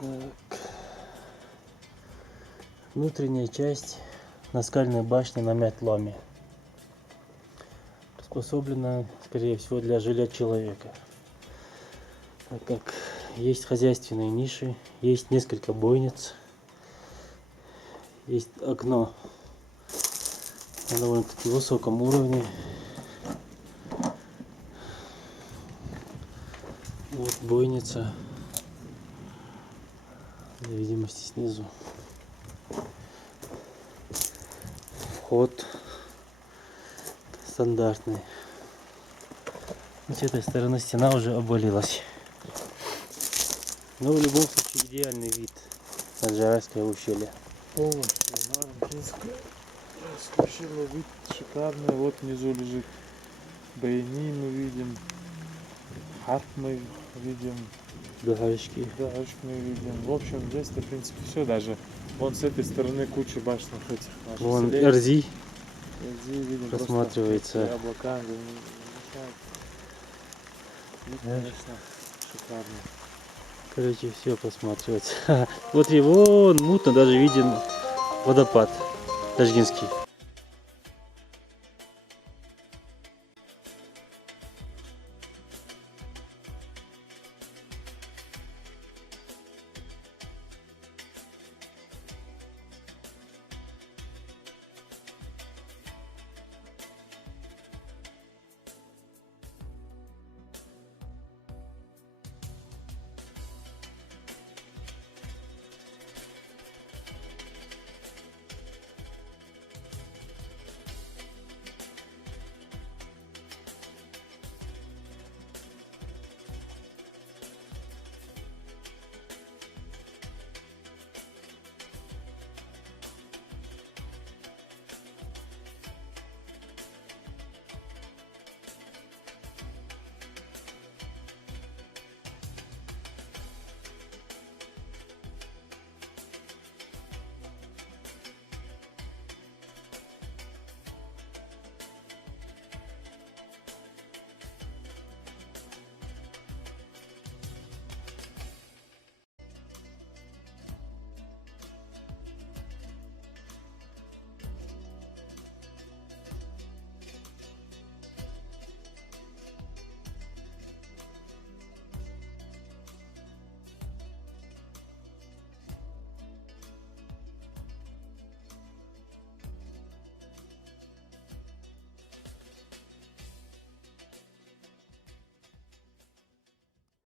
Так. Внутренняя часть наскальной башни на метломе. Приспособлена, скорее всего, для жилья человека. Так как есть хозяйственные ниши, есть несколько бойниц, есть окно на довольно-таки высоком уровне. Вот бойница, для видимости снизу. Вход стандартный. И с этой стороны стена уже обвалилась. Но в любом случае идеальный вид на Джарайское ущелье. Полностью Нарнкинское ущелье, вид шикарный. Вот внизу лежит Байни, мы видим. Харп мы видим. Гаечки. Гаечки мы видим. В общем, здесь, в принципе, все. Даже вон с этой стороны куча башенных этих наших. Вон селей. Эрзи Видим просматривается. просто облака. Вид, конечно, шикарный. Короче, все просматривается. Вот и вон мутно даже виден водопад Дождинский.